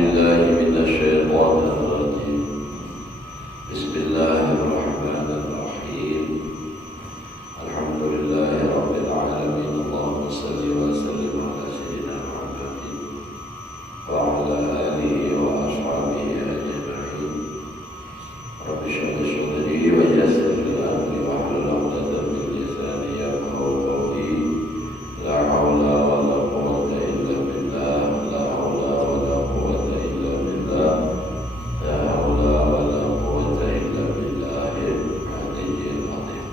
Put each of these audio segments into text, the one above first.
بالله من الشيطان الرجيم. بسم الله الرحمن الرحيم. الحمد لله رب العالمين. اللهم صل وسلم على سيدنا محمد وعلى آله وأصحابه أجمعين. رب اشرح لي صدري ويسر لي أمري واحلل عقدة من لساني يفقهوا قولي. لا حول ولا قوة إلا بالله. لا حول ولا قوة إلا بالله. لا حول ولا قوة إلا بالله العلي العظيم.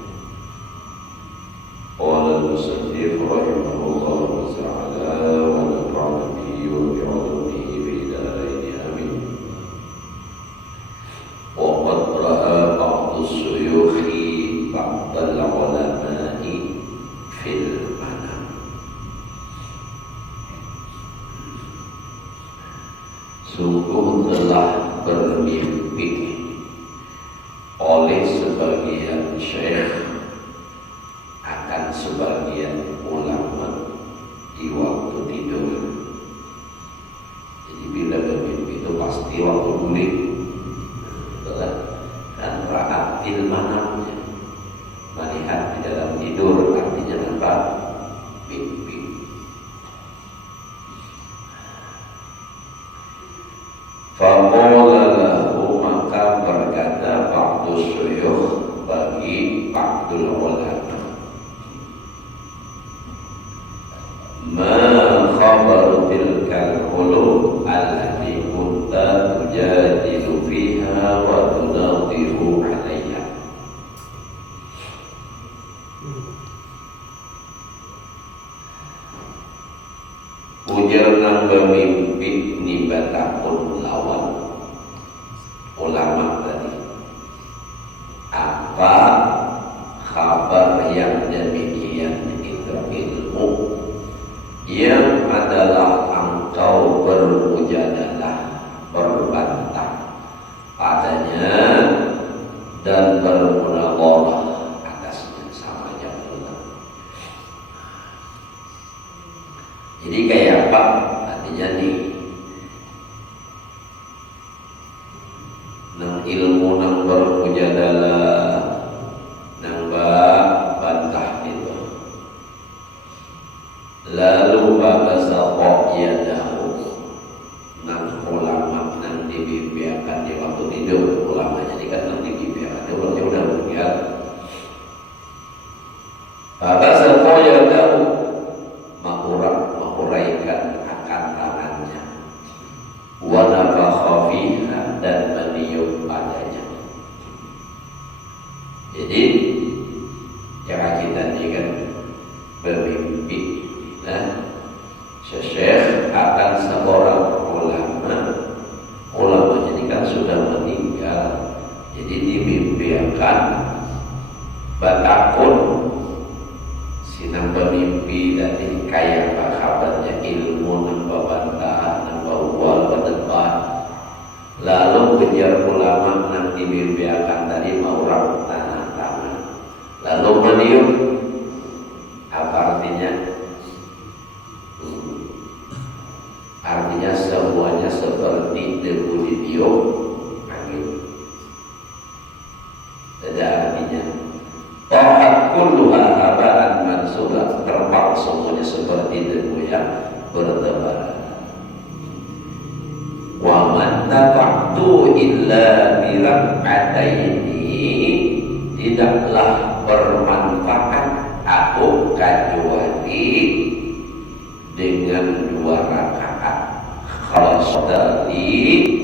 قال المصنف رحمه الله تعالى ونفعنا به وبعلومه في دارين آمين. وقد رأى بعض الشيوخ بعض العلماء في المنام. Sungguh telah bermimpi oleh sebagian syekh akan sebagian ulama di waktu tidur. Jadi bila bermimpi itu pasti waktu guling, dan ra'at fil manamnya, melihat di dalam tidur, artinya apa? Mimpi. Faqala lahu, maka berkata ba'du syuyukh bagi ba'dul ulama, ma khabaru tilkal qulub allati kunta tujadilu fiha wa tunadiru alaiha. Ujar nang bermimpi ni batakun lawan ulama tadi. Apa kabar yang demikian itu ilmu yang adalah engkau bermujadalah, berbantah padanya dan bermunadharah atasnya, sama aja benar. Jadi kayak apa artinya nih? Nang ilmu nang bermujadalah nang bantah itu. Lalu bahasa yadahu, nang ulama nang dibiarkan di waktu tidur. Ulamanya ini kan nang dibiarkan, dia udah meninggal. Bahasa yadahu, menguraikan akan tangannya, wa nafakha fiha, dan meniup padanya. Jadi cara kita ini kan bermimpi. Nah, syekh akan seorang ulama ini kan sudah meninggal, jadi dimimpiakan batakun sinang bermimpi dari kaya apa kabarnya ilmu nambah bantah nambah uwal berdebat. Lalu kejar ulama nang dimimpiakan tadi mau rambut tangan, lalu meniup. Apa artinya? Artinya semuanya seperti debu ditiup angin. Ada artinya ta'at kulluha haba'an mansura, terbang semuanya seperti debu yang bertebaran. Wa man tafa'tu illa biraq'ataini, tidaklah bermanfaat aku kecuali dengan 2 rakaat khalasati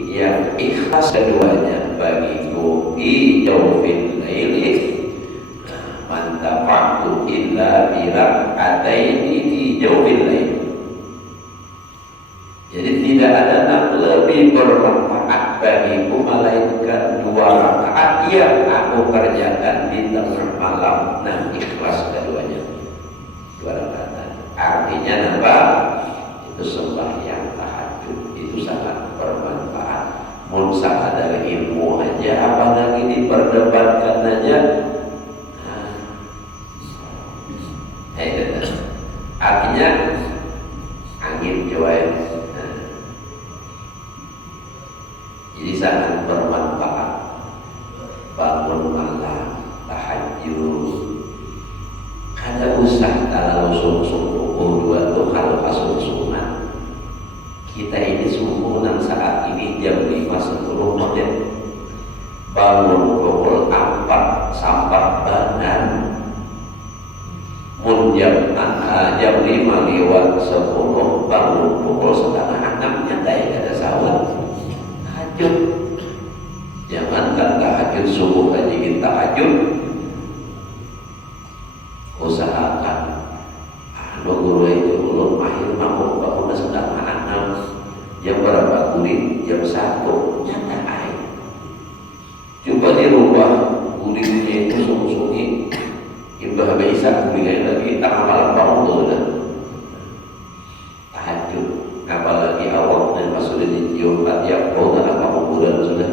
yang ikhlas keduanya bagiku di jawfil laili. Man tafa'tu illa biraq'ataini di jawfil laili. Jadi tidak ada yang lebih bermanfaat bagiku melainkan 2 rakaat yang aku kerjakan di tengah malam. Nah, ikhlas keduanya 2 rakaat. Artinya apa? Itu sembahyang tahajud itu sangat bermanfaat. Munsah dari ilmu aja, apalagi diperdebatkan aja. Artinya angin cuai. bangun pukul 4 sampai badan, mun jam 5:10 bangun pukul setengah 6 nyantai kada sahur tahajud. Jangankan tahajud subuh aja kita tahajud, usahakan guru itu belum akhir mampu bangun setengah 6 jam berapa kulit jam 1 nyantai. Coba dirubah kulitnya itu sungi imbah bisa kuliah lagi tengah malam bangun tuh sudah tahajud, apalagi awak dan pas sudah dicium tiap kau dan apa kuburan sudah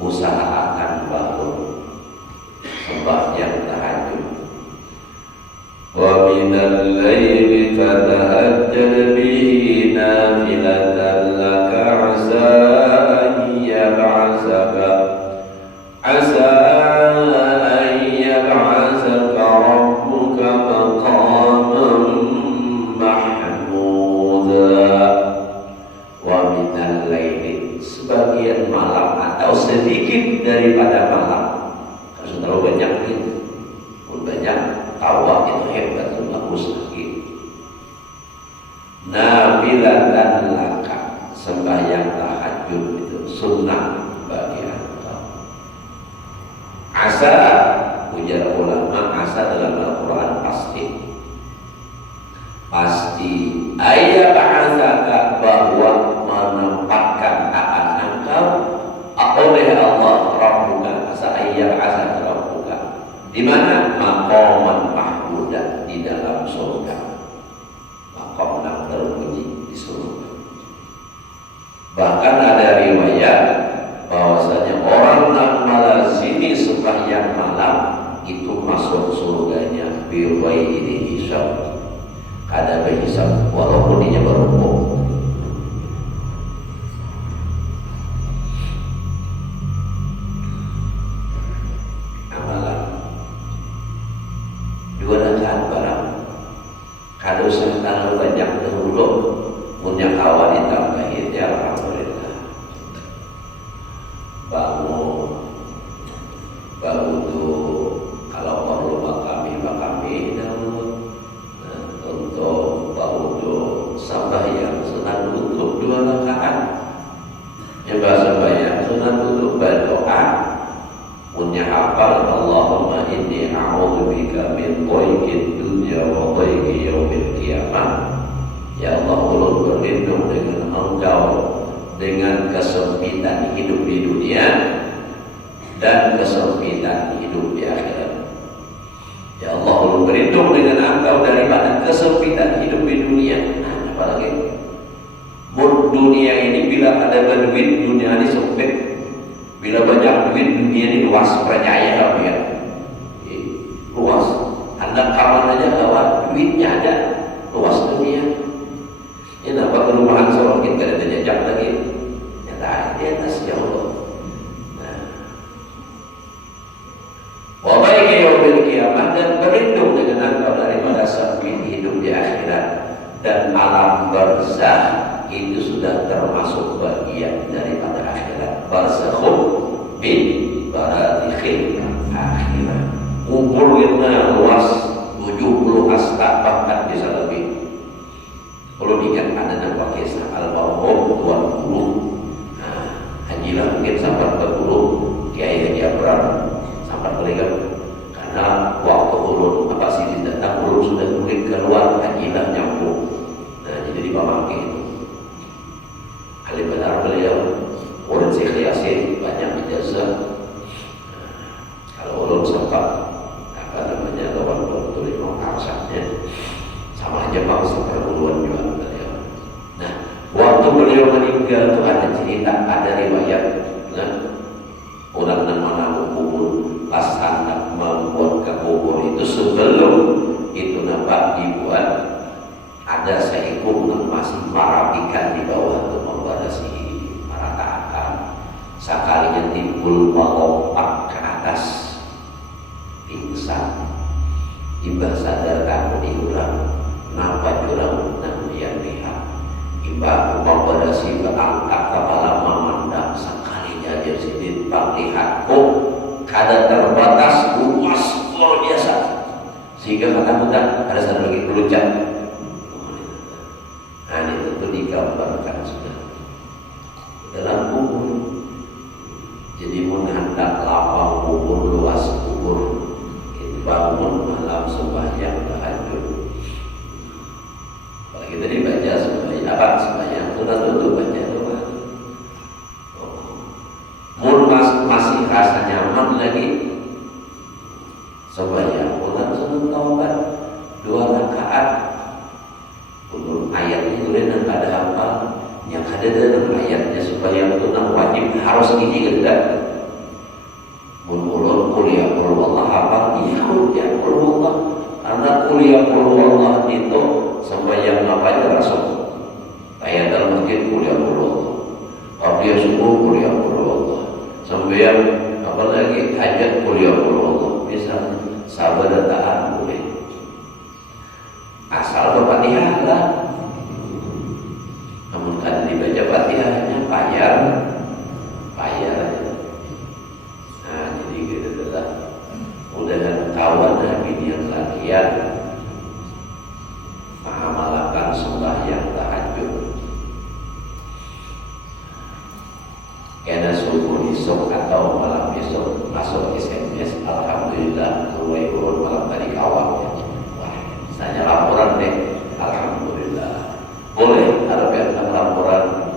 usahakan bangun sembahyang tahajud. Wa minal laili fatahajjad bihi nafilatan laka asa an yab'asaka rabbuka maqaman mahmuda. Wa minal laili, sebagian malam atau sedikit daripada malam. Kalau terlalu banyak itu, banyak tawak itu hebat, itu bagus lagi. Nafilatan laka, sembahyang tahajud itu sunnah bagi engkau. Asa, ujar ulama, asa dalam Al-Quran pasti ayat ba'atsaka, bahwa menempatkan akan engkau oleh Allah Rabbuka, asa ayat ba'atsaka Rabbuka di mana? Maqaman mahmuda, di dalam surga, maqam yang terpuji di surga. Bahkan ada riwayat bahwasanya orang yang malazimi sembahyang malam itu masuk surganya bighairi hisab, kada berhisab walaupun dia berhukum. Amalan 2 rakaat barang kada usah terlalu banyak dahulu, punya awal ditambahin ya alhamdulillah. Bangun tuh kalau perlu makami dahulu. Untuk bangun sembahyang sunat tutup 2 rakaat. Coba sembahyang sunat tutup berdoa, punya hafal Allahumma inni a'udzubika min dhaiqid dunya wa dhaiqi yaumil qiyamah. Ya Allah, ulun berlindung dengan Engkau dengan kesempitan hidup di dunia dan kesempitan hidup di akhirat. Ya Allah, ulun berlindung dengan Engkau daripada kesempitan hidup di dunia. Nah, apalagi dunia ini bila ada duit, dunia ini sempit. Bila banyak duit, dunia ini luas, percaya kamu ya. Luas. Anda kawan aja kawan, duitnya ada, luas dunia. Ini nampak perumahan seorang kita ada jejak lagi. Nyata di atas ya Allah. Wa baiki yaumil qiyamah, dan berlindung dengan Engkau daripada sempit hidup di akhirat dan alam barzakh. Itu sudah termasuk bagian daripada akhirat. Barzakhun bin baradikhil akhirat. Kubur kita luas 70 hasta, bahkan bisa lebih. Kalau diingat ada nampak kisah Al-Bawhum 20. Hajilah mungkin sampai 40, Kiai Haji Abram sampai beliau. Karena waktu ulun apa sih datang, ulun sudah mulai keluar, hajilah nyambung. Nah, jadi di bawah itu kali benar beliau urut Syekh Yasin banyak ijazah. Kalau ulun sempat lawan tulis mengarsanya sama aja bang seperluan juga beliau. Nah, waktu beliau meninggal itu ada cerita, ada riwayat. Nah, orang nama kubur pas anak membuat ke kubur itu, sebelum itu nampak dibuat, ada seekor yang masih merapikan di bawah untuk membarasi meratakan. Sekalinya timbul melompat ke atas, pingsan. Imbah sadar kamu diulang, napa jurang dan dia lihat. Imbah membarasi berangkat kepala memandang, sekalinya hadir sini panglihatku kada terbatas luas luar biasa sehingga kata-kata ada satu lagi belucak. Nah ini tentu digambarkan sudah dalam kubur. Jadi menghendak lapang kubur, luas kubur, itu bangun malam sembahyang tahajud. Kalau kita dibaca sembahyang apa sembahyang sudah tentu baca doa. Masih rasa nyaman lagi sembahyang pulang sebelum taubat 2 rakaat. Menurut ayatnya itu dan ada apa yang ada dalam ayatnya sembahyang itu wajib harus gigi tidak. Menurut kuliah Allah apa? Iya kuliah Allah karena kuliah Allah itu sembahyang apa aja rasul. Kayak dalam masjid kuliah Allah. Tapi subuh kuliah Allah. Sembahyang apalagi hajat kuliah Allah. Misalnya sabar dan taat boleh. Asal Fatihah lah. Namun kan dibaca Fatihahnya payar. Nah jadi gitu adalah mudah-mudahan kawan Nabi yang latihan mengamalkan sembahyang tahajud. Karena subuh esok atau malam esok masuk SMS, alhamdulillah mulai turun malam tadi kawan. Wah, saya laporan deh, alhamdulillah. Boleh ada yang laporan,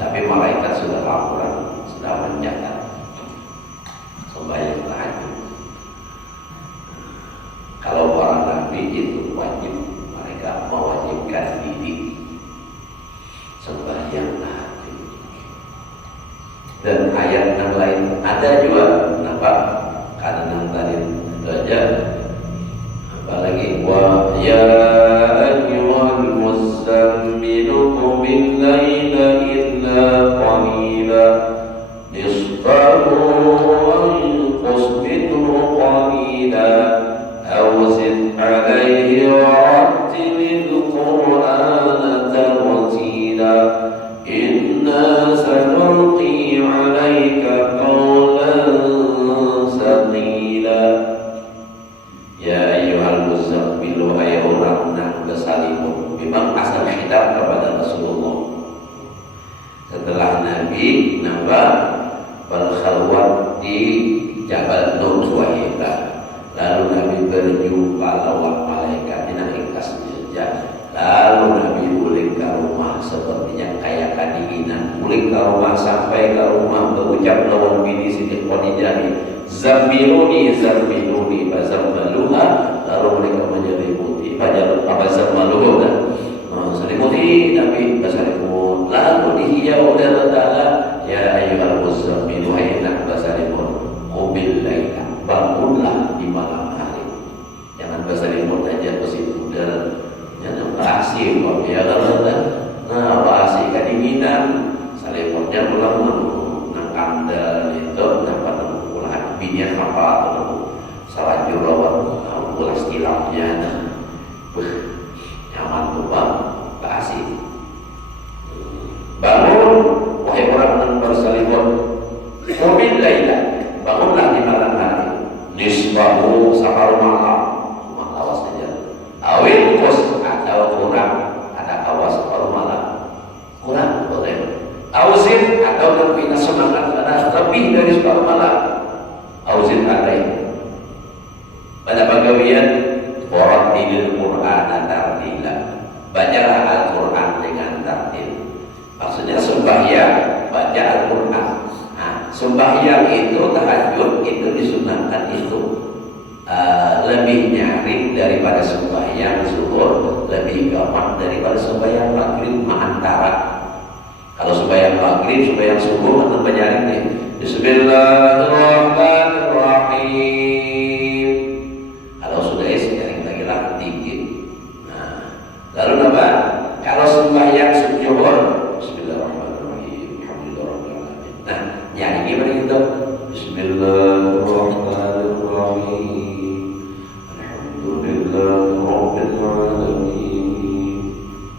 tapi malaikat sudah laporan, sudah mencatat sembahyang tahajud. Kalau para nabi itu wajib, mereka mewajibkan diri sembahyang tahajud. Dan ayat yang lain ada juga, kenapa? Karena yang tadi saja, apalagi wa ya ayyuhal muzammilu qumil laila illa qalila nisfahu aw yunqus minhu qalila aw zid alayhi warattilil qur'ana tartila inna sanulqi alaika qawlan saqila. Ya ayyuhal muzammilu, hai orang yang bersalimut. Memang asal khidab kepada Rasulullah. Setelah Nabi nambah berkhalwat di Jabal Nur Suhaila, lalu Nabi berjumpa lawan malaikat di ringkas jejak. Lalu Nabi pulang ke rumah sepertinya kayak kedinginan. Pulang ke rumah sampai ke rumah berucap lawan bini Siti Khadijah, Zammiluni zammiluni fazammaluha. Lalu mereka menyelimuti fazammaluha. Selimuti Nabi berselimut. Lalu dihiyau oleh Allah, ya ayyuhal muzammilu, hai nak berselimut, qumil laila, bangunlah di malam hari. Jangan berselimut aja bersih udara. Jangan berasih kok ya kalau nah berasih kedinginan selimutnya pulang nang kandal itu dapat pulang binian apa atau salah jurawan pulang stilapnya nyaman tuh bang berasih. Bangun wahai orang yang berselimut, qumil laila, bangunlah di malam hari, nisbahu separuh malam, awas saja, awil kos atau kurang, ada awas separuh malam, kurang boleh, awzin atau lebih semangat karena lebih dari separuh malam, awzin ada pada pagawian warattilil Qur'ana tartila, bacalah Al-Quran dengan tartil. Maksudnya sembahyang baca Al-Quran. Nah, sembahyang itu tahajud itu disunahkan itu lebih nyaring daripada sembahyang zuhur, lebih gampang daripada sembahyang maghrib antara. Kalau sembahyang maghrib, sembahyang subuh akan menyaring nih. Bismillahirrahmanirrahim. Kalau sudah nyaring lagi lah tinggi. Nah, lalu apa? Kalau sembahyang zuhur, Bismillahirrahmanirrahim. Alhamdulillahirrahmanirrahim. Nah, nyaring gimana gitu? Bismillahirrahmanirrahim.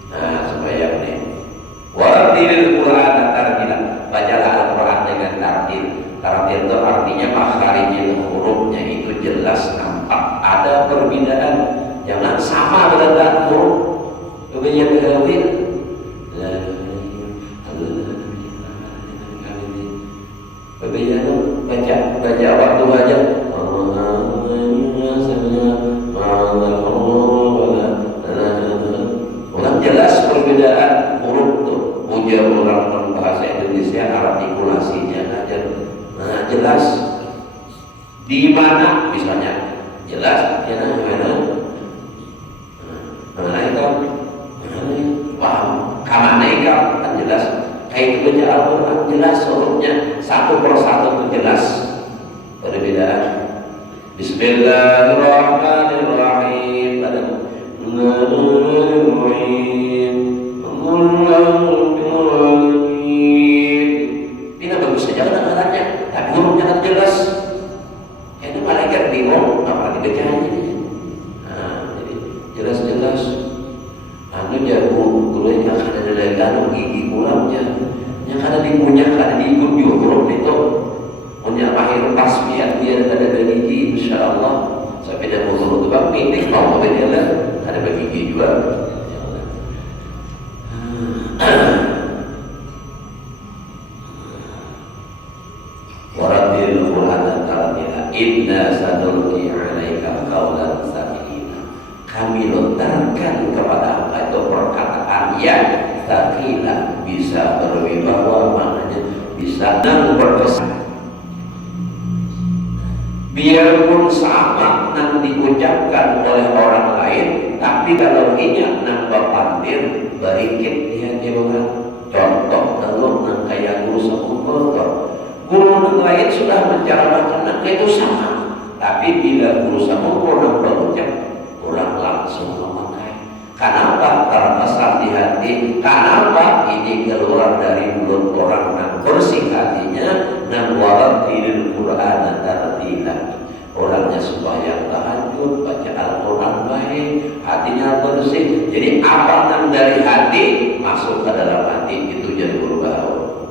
Nah, sembahyang nih. Warattilil Qur'ana tartila, bacalah Al-Quran dengan Taratil itu artinya makharijil hurufnya itu jelas nampak. Ada perbedaan, jangan sama berantakan huruf. Kebanyakan baca waktu aja orang jelas perbedaan huruf tuh. Ujar orang bahasa Indonesia artikulasinya aja jelas di mana misalnya jelas ya mana itu paham kamane kan jelas kayak itu baca Al-Quran jelas hurufnya satu persatu itu jelas perbedaan. Bismillahirrahmanirrahim. Ini bagus saja kedengarannya, tapi hurufnya kan jelas. Itu malaikat bingung apa dibacanya ini. Nah, jadi jelas-jelas. Anu jago dulu yang ada dalam gigi kulapnya, yang ada dipunya, ada diikut juga huruf itu. Punya akhir tasbih biar ada gigi, insya Allah. Sampai dia mau turun tukang meeting, mau dia lah, ada gigi juga. Waratil Qur'ana tartila, inna sanulqi 'alaika qawlan tsaqila. Kami lontarkan kepada engkau itu perkataan yang tsaqila, bisa berwibawa, maknanya bisa dan berkesan. Biarpun sama nang diucapkan oleh orang lain, tapi kalau ingat nang bapandir barikit dia orang. Contoh kalau nang kayak guru samukoto, guru nang lain sudah menceritakan nang itu sama, tapi bila guru samukoto nang berucap orang langsung memakai. Kenapa terkesan di hati? Kenapa ini keluar dari mulut orang nang bersih hatinya? Nang waratil Qur'ana tartila. Orangnya sembahyang tahajud, baca Al-Quran baik, hatinya bersih. Jadi apa yang dari hati masuk ke dalam hati itu jadi berbau.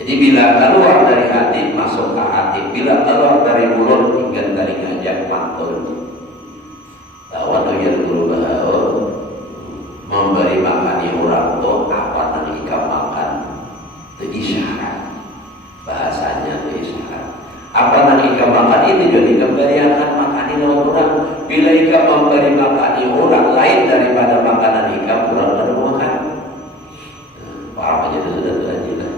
Jadi bila keluar dari hati masuk ke hati, bila keluar dari mulut hingga dari ngajak mantul. Tahu tu jadi berbau. Memberi makan orang tu apa yang ikan makan itu isyarat. Bahasanya itu isyarat. Apa yang ikan makan itu jadi keberiakan makan orang. Bila ikan memberi makan orang lain daripada makanan ikan, orang baru makan. Paham aja itu sudah jelas.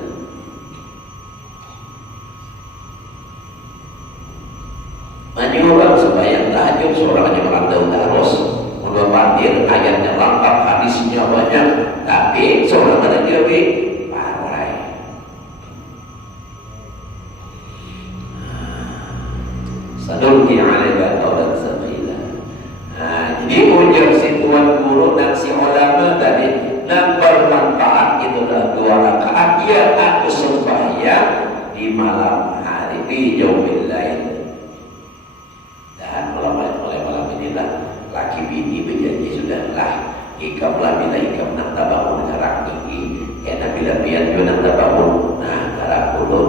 Maju orang sembahyang tahajud, seorang yang merantau terus, udah pandir, ayatnya lengkap, hadisnya banyak, tapi seorang ada dia parai. Sadulki alaika qawlan tsaqila. Nah, jadi ujar si tuan guru dan si ulama tadi dan bermanfaat itulah 2 rakaat yang aku sembahyang di malam hari di yaumil lail. Dan mulai malam inilah laki bini berjanji sudahlah ikamlah bila ikam nak tabangun harak tinggi karena bila biar juga nak tabangun nah harak ulur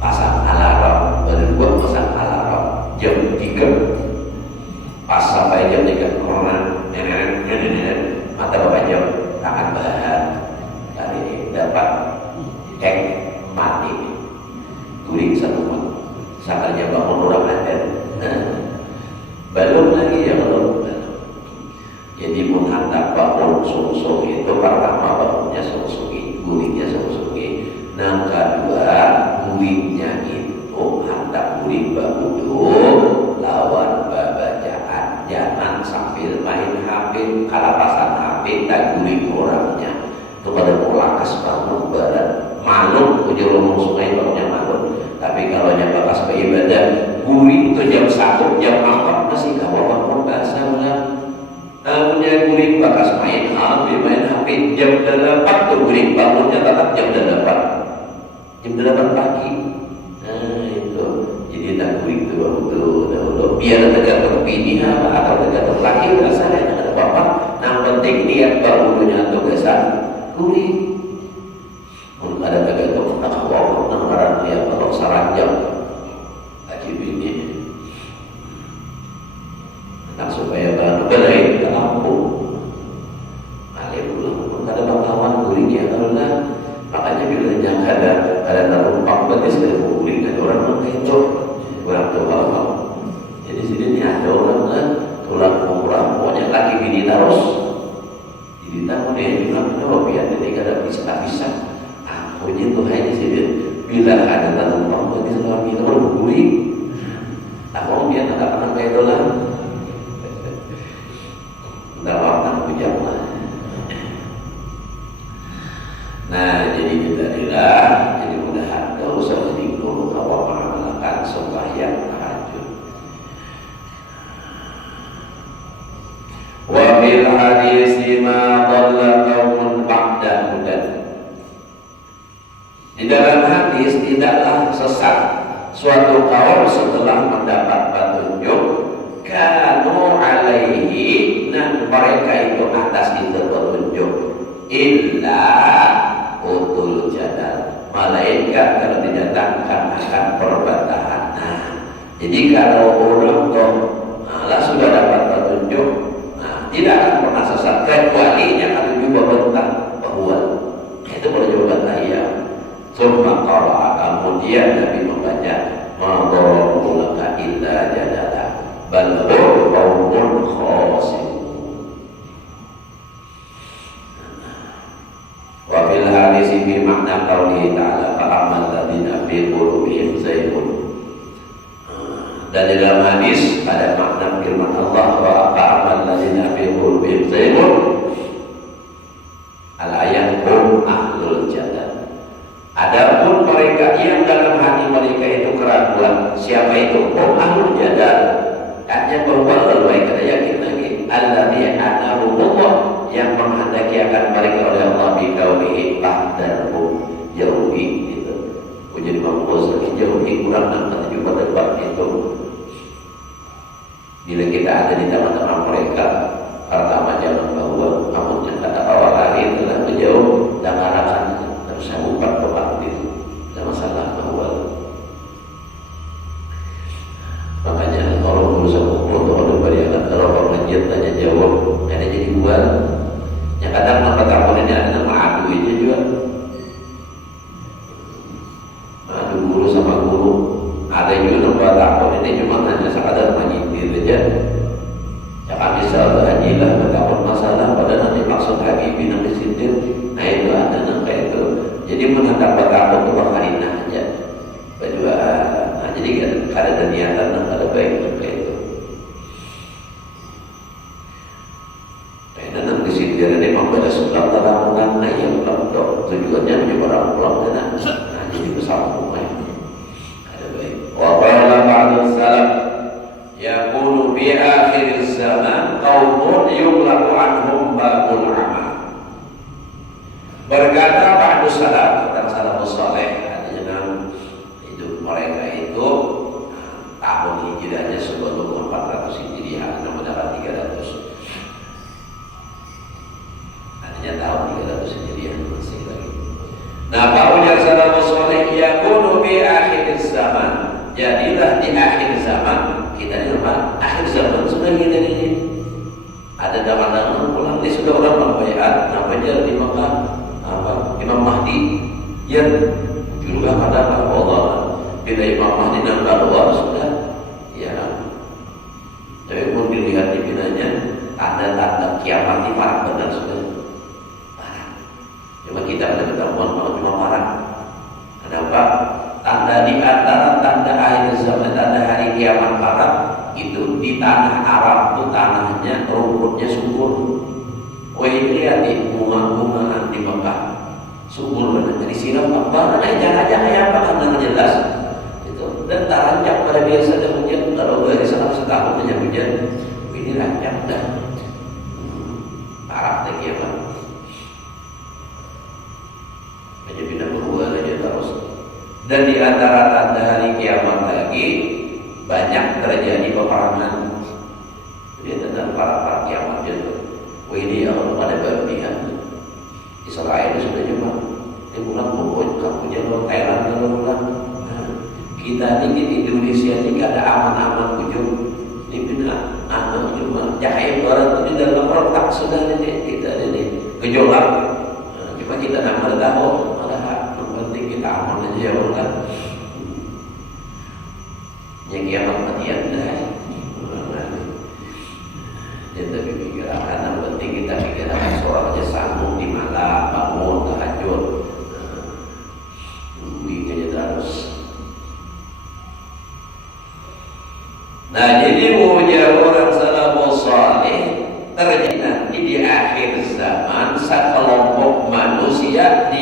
pasang alarm berdua pasang alarm jam 3 pas sampai jam 3 corona nenek mata bapak jam tangan bahan kali ini dapat cek mati guling 1 menit sakarnya bangun orang ada belum lagi ya belum. Jadi menghantar bangun sungsung itu pertama bangunnya sungsung, gulingnya sungsung. Yang kedua gulingnya itu hantar guling bahudu lawan babajaan. Jangan sambil main HP, kalapasan HP tak guling orangnya. Itu pada mulakas bangun badan malum ujar ngomong sungai bangunnya malum. Tapi kalau yang bakas beribadah guring itu jam 1, jam 4 masih kawan bangun bahasa ulang. Punya guring bakas main HP jam 8 tuh guring bangunnya tetap jam 8 pagi. Nah itu jadi tak guring itu dahulu biar tegak berbini atau tegak berlaki rasanya ada apa-apa. Yang penting niat bangunnya tuh kesan guring. Ada puji Tuhan ini sih bila ada tanpa bagi selama itu bergurih. Aku biar tak pernah kayak itu lah. Tak pernah hujang lah. Nah, jadi kita lihat, jadi mudah gak usah dulu kalau mengamalkan sembahyang tahajud. Wa fil hadis ma dhalla qaumun ba'da hudan. Di dalam hadis tidaklah sesat suatu kaum setelah mendapat petunjuk kanu alaihi, nah mereka itu atas itu petunjuk illa utul jadal, malaikat kalau didatangkan akan perbantahan. Nah, jadi kalau orang kok sudah dapat petunjuk, tidak akan pernah sesat kecuali yang akan juga bantah bahwa itu boleh juga bantah ya. Summa qara'a, kemudian Nabi membaca ma darabu laka illa jadala bal hum qaumun khasimun. Wa fil hadis fi makna qaulihi ta'ala fa ammal ladina fi qulubihim zaygun. Dan di dalam hadis ada makna firman Allah wa ammal ladina fi qulubihim zaygun. Al-ayat hum ahlul jannah. Adapun mereka yang dalam hati mereka itu keraguan, siapa itu? Hum ahlul jannah. Artinya berbuat terbaik, ada yakin lagi. Alladzi anarullah, yang menghendaki akan mereka oleh Allah bi kaumihi bahdarhum, jauhi itu. Ujian Imam Ghazali jauhi kurang nampak juga debat itu. Bila kita ada di tengah-tengah mereka, pertama jangan bahwa namun kata awal hari telah menjauh dan arahkan terus bukan debat itu. Ada masalah bahwa makanya orang berusaha untuk beriakan kalau orang lanjut tanya jawab ada jadi buat yang kadang nama tahun ini ada nama adu itu juga adu guru sama guru, ada juga nama tahun ini cuma hanya sekadar menyindir aja ya kami selalu hajilah bertahun masalah pada nanti maksud habibi nanti sindir. Nah itu ada nama itu jadi menghadap bertahun itu bakarina aja berjuaan. Nah jadi ada niatan dan ada baik kayak itu. Dan nanti sindir ini membaca surat terang nah yang belum tujuannya menyebar pulang dan nah jadi bersama rumah ada baik. Wa qala ba'du salaf yaqulu bi akhir zaman qaumun yughlaqu anhum babul amal. Berkata ba'du salaf, kata salafus saleh, artinya hidup mereka itu tahun hijrahnya sebelum 400 hijriah, mendapat 300. Artinya tahun 300 hijriah masih lagi. Nah, paunya salafus saleh yakunu bi akhir zaman, jadilah di akhir zaman. Kita di rumah akhir zaman sudah kita ini. Ada dakwah pulang dia sudah orang membayar namanya di Mekah Imam Mahdi yang juga pada Allah. Bila Imam Mahdi nambah luar sudah ya. Tapi pun dilihat di binanya tanda-tanda kiamat ini parah benar sudah parah. Cuma kita pada ketemuan kalau cuma parah. Kenapa? Tanda di antara tanda akhir zaman, tanda hari kiamat parah itu di tanah Arab itu tanahnya rumputnya subur. Oh ini lihat nih bunga-bungaan di Mekah subur benar. Jadi siram apa? Jangan kayak apa kan jelas. Dan tak rancak pada biasa hujan. Kalau dari setahun hanya hujan, ini rancak dah parah lagi ya Pak. Jadi pindah berubah aja terus. Dan di antara tanda hari kiamat lagi banyak terjadi peperangan. Jadi tentang para kiamat juga. Wah ini kalau pada berlebihan. Israel sudah cuma dia pulang mau kamu jalan Thailand kalau pulang. Kita ini di Indonesia ini ada aman-aman ujung. Ini benar aman cuma jahit orang itu di dalam rotak sudah ini kita ini gejolak. Cuma kita nak tahu malah yang penting kita aman aja ya kan. Yang kiamat matian dah. Jadi tapi pikiran yang penting kita pikiran seorang aja sanggup di malam bangun tahajud. Nah, jadi ujar orang salafus saleh terjadi nanti di akhir zaman sekelompok manusia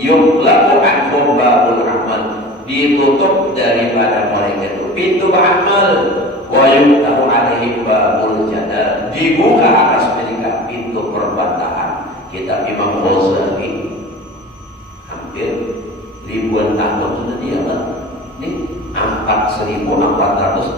yughlaqu anhum babul amal, ditutup daripada mereka itu pintu amal, wa yuftahu alaihim babul jadal, dibuka atas mereka pintu perbantahan. Kitab Imam Ghazali hampir ribuan tahun sudah dia kan ini 1447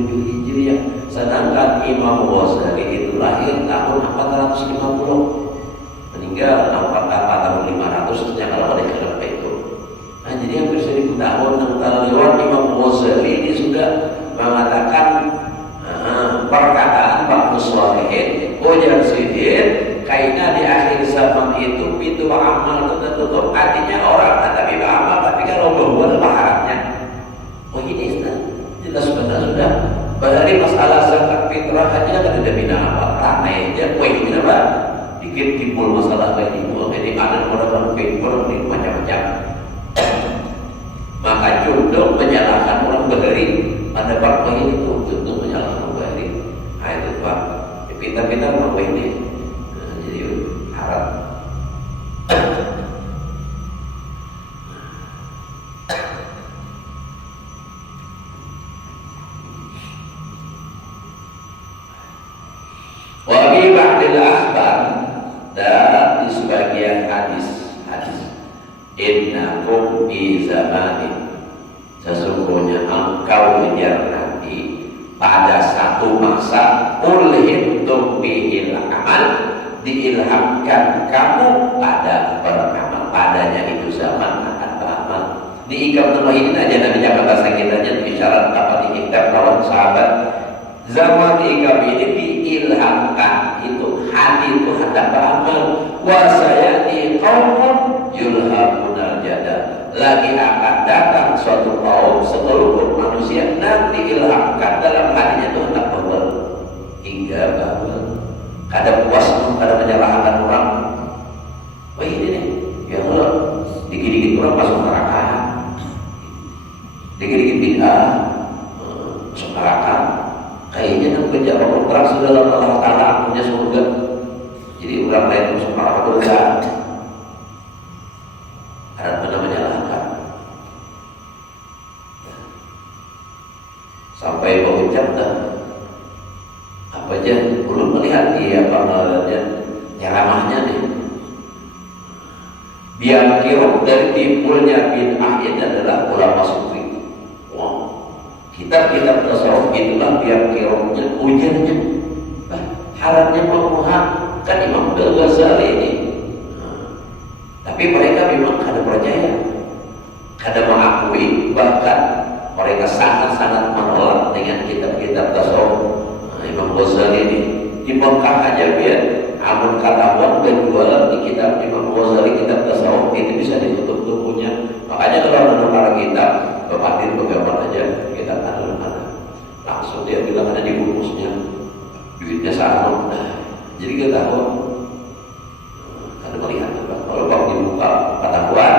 Hijriah, sedangkan Imam Ghazali itu lahir tahun 450, meninggal 4 tahun 500 kalau ada khilafah itu. Nah, jadi hampir 1000 tahun yang lewat Imam Ghazali ini sudah mengatakan perkataan Pak Muswalihin ujar sidin kayaknya di akhir zaman itu pintu amal itu tertutup, artinya orang tapi beramal tapi kalau berbuat pahalanya. Oh ini jelas benar sudah. Dari masalah zakat fitrah aja kan ada bina apa ramai aja, kue ini apa bikin timbul masalah kayak ini. Jadi ada orang fitrah ini macam-macam. Maka contoh menyalahkan orang bahari pada bab ini itu contoh menyalahkan orang bahari. Nah itu pak pintar-pintar orang ini. Nah, jadi harap. Wabi ba'dil akhbar, dan di sebagian hadis innakum bi zamanin, sesungguhnya engkau menjar nanti pada satu masa ulhimtum bihil amal, diilhamkan kamu pada beramal, padanya itu zaman akan beramal. Di ikam nama ini aja Nabi Jakarta sakitanya isyarat apa di kitab kawan sahabat. Zaman ikam ini diilhamkan itu hati itu hendak beramal. Wasayati qaumun yulhamunal jada, lagi akan datang suatu kaum seluruh manusia nanti ilhamkan dalam hatinya itu hendak beramal hingga beramal. Kada puas, kada menyalahkan orang. Wah ini nih, ya Allah, dikit-dikit orang masuk neraka, dikit-dikit bid'ah masuk neraka. Kayaknya kan kerja orang terang sudah Allah Ta'ala punya surga, jadi orang lain masuk neraka berat. Ada mana menyalahkan sampai berucap dah apa aja belum melihat dia pangalannya ceramahnya nih. Biar kiruk dari timbulnya bid'ah ini adalah ulama sufi. Wow. Kitab-kitab tasawuf itulah biar kiruknya ujiannya. Harapnya menguhat kan Imam Ghazali ini. Tapi mereka memang kada percaya, kada mengakui, bahkan mereka sangat-sangat menolak dengan kitab-kitab tasawuf. Imam Ghazali ini di Mekah aja biar amun katakan berjualan di kitab Imam Ghazali, kitab tasawuf itu bisa ditutup tubuhnya. Makanya kalau ada para kitab berarti bagaimana aja kita ada langsung dia bilang ada di bungkusnya, duitnya sama. Jadi kita tahu ada melihat kalau bang dibuka patahuan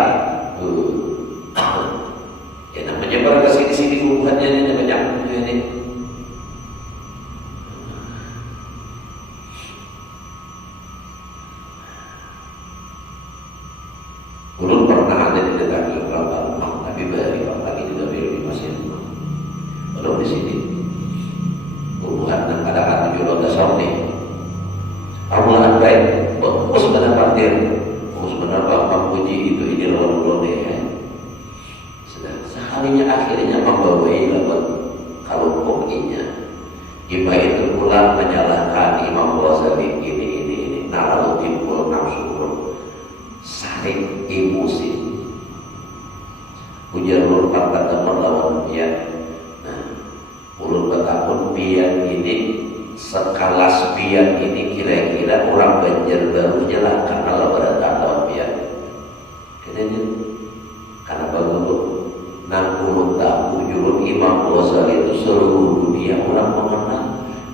ya namanya baru kesini-sini hubungannya ini banyak ini. Ulun pernah ada di dekat beberapa rumah, tapi dari pagi juga di masjid. Kalau di sini hubungan dan kadang-kadang juga ada sauni. Amalan baik, bagus benar partir, bagus benar Bang Puji itu ini lawan ya. Sudah sekalinya akhirnya membawai lawan kalau pokoknya Iba itu pulang menyalahkan Imam Ghazali ini. Nah lalu timbul nafsu saling emosi. Ujar ulun kata melawan pian. Nah, ulun bertakun pian ini sekalas pian ini kira-kira orang Banjarbaru lah karena lah berdatang lawan pian. Katanya karena bagus 60 tahun ulun Imam Ghazali itu seluruh dunia orang mengenal.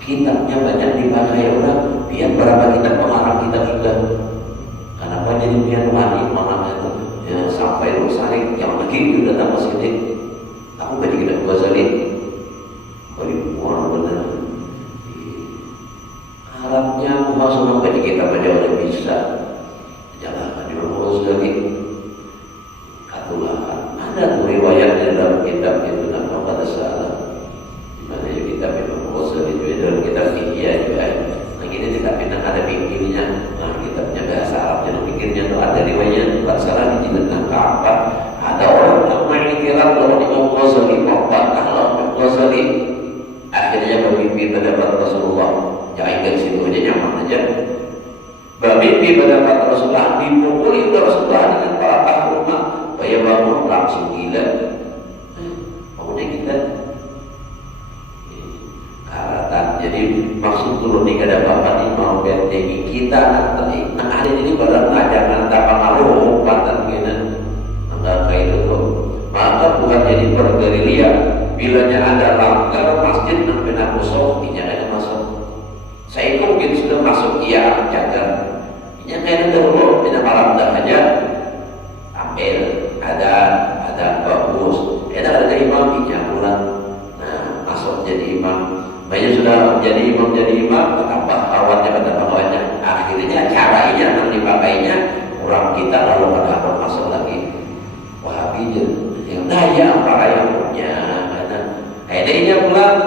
Kitabnya banyak dipakai orang. Pian berapa kitab pengarang kitab sudah. Kenapa jadi pian wali mana itu ya, sampai lu saling yang lagi itu datang ke sini. Aku bagi kitab Ghazali Penipuan benar. Harapnya langsung sampai di kitab aja udah bisa. Jangan Imam Ghazali. Katulah ada tuh riwayat di dalam kitab itu nama pada salah. Dimana ya kitab Imam Ghazali juga dalam kitab Ihya juga. Nah ini tidak pernah ada pikirnya. Nah kitabnya bahasa Arabnya pikirnya tuh ada riwayat bukan salah di jilid apa. Ada orang yang mengiktiraf bahwa Imam Ghazali membantah Imam Ghazali akhirnya bermimpi mendapat Rasulullah. Jangan dari situ aja nyaman aja. Bermimpi mendapat Rasulullah, dipukuli oleh Rasulullah dengan patah rumah. Bayar bangun langsung gila. Bangunnya gila. Karatan. Jadi maksud turun di kada bapak ini mau bentengi kita nanti. Nah hari ini pada ngajangan tak pengaruh patan gini. Enggak kayak itu tuh. Maka bukan jadi bergerilya. Bilanya ada langgar masjid sampai kosong, tidak ada masuk. Saya mungkin sudah masuk iya cacat. Ini kayak dulu bina malam dah aja. Tampil ada bagus. Ada imam ini pulang. Nah masuk jadi imam. Banyak sudah jadi imam tambah kawannya. Akhirnya cara ini yang dipakainya orang kita lalu pada masuk lagi. Wahabi yang daya para yang punya. Akhirnya pulang,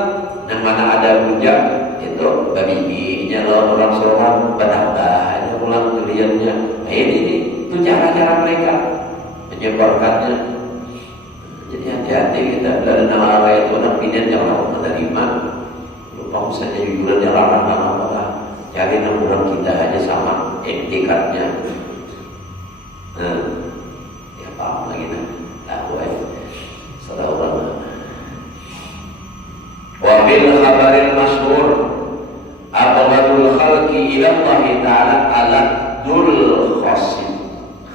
yang mana ada bujang itu babinya lo orang seorang penambahnya pulang kelihatannya. Ini itu cara-cara mereka menyebarkannya. Jadi hati-hati kita dari nama Allah itu anak pindah jangan menerima. Lupa misalnya jujuran jalan apa-apa. Cari orang kita aja sama etikatnya. Ya paham lagi nah. Tahu salah orang. Wa bil khabaril masyhur abghadul khalqi ila Allah taala ala dul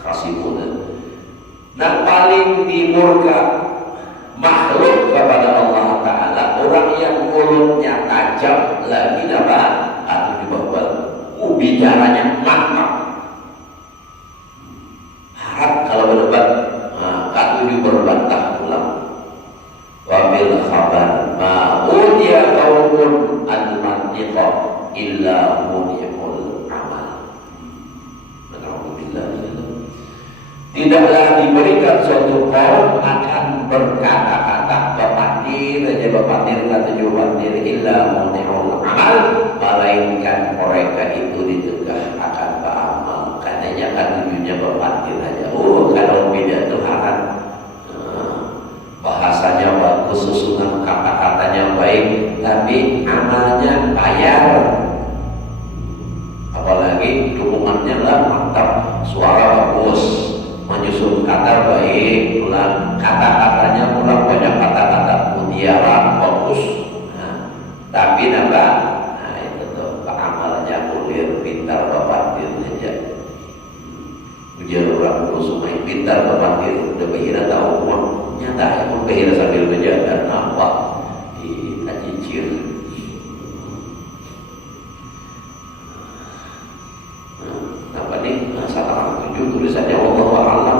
khasibun. Nah paling dimurka makhluk kepada Allah taala orang yang mulutnya tajam lagi dapat atau dibawah bicaranya mantap. Harap kalau berdebat katuju berbantah ulang. Wabil khabar ma'udya qawmun al-mantiqa illa munihul amal. Alhamdulillah. Tidaklah diberikan suatu kaum akan berkata-kata bapatir aja bapatir kata jawabanir illa munihul amal, melainkan mereka itu ditegah akan beramal. Katanya kan tujuannya bapatir aja. Kalau beda itu haram. Bahasanya bagus, susunan kata-katanya baik, tapi amalnya bayar. Apalagi dukungannya lah mantap, suara bagus, menyusun kata baik, pulang kata-katanya pulang banyak kata-kata mutiara bagus. Nah, tapi nambah, nah itu tuh amalnya kulir, pintar bapatir aja. Ujar orang sungai pintar bapatir, udah bahira tahu uang. Nyata ya pun bahira sambil berjalan nampak di tajicir. Apa nih? Salah 7 tulisannya wallahu a'lam.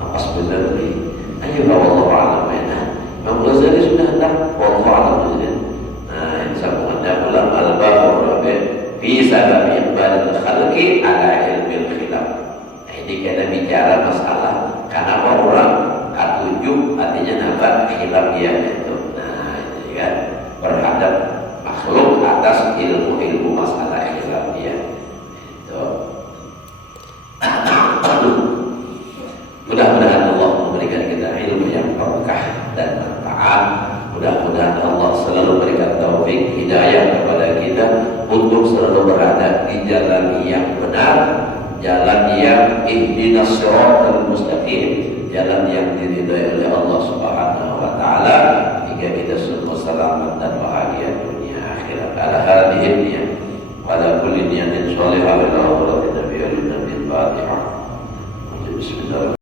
Apa sebenarnya? Ayo wallahu a'lam ya. Imam Ghazali sudah hendak wallahu a'lam saja. Nah, ini sambungannya ulang al-babur rabi' fi sabab iqbal al-khalqi ala ilmil khilaf. Nah, ini kita bicara masalah kenapa orang ketujuh artinya nafat khilafiyah itu. Nah, ini kan berhadap makhluk atas ilmu-ilmu masalah khilafiyah itu. Mudah-mudahan Allah memberikan kita ilmu yang berkah dan manfaat. Mudah-mudahan Allah selalu berikan taufik hidayah kepada kita untuk selalu berada di jalan yang benar, jalan yang ihdinas siratal mustaqim, jalan yang diridhai oleh Allah Subhanahu wa taala hingga kita semua selamat dan bahagia dunia akhirat. Ala hadhihi niyyah wa ala kulli niyatin shalihah wa ala kulli nabiyyin bil Fatihah. Bismillah.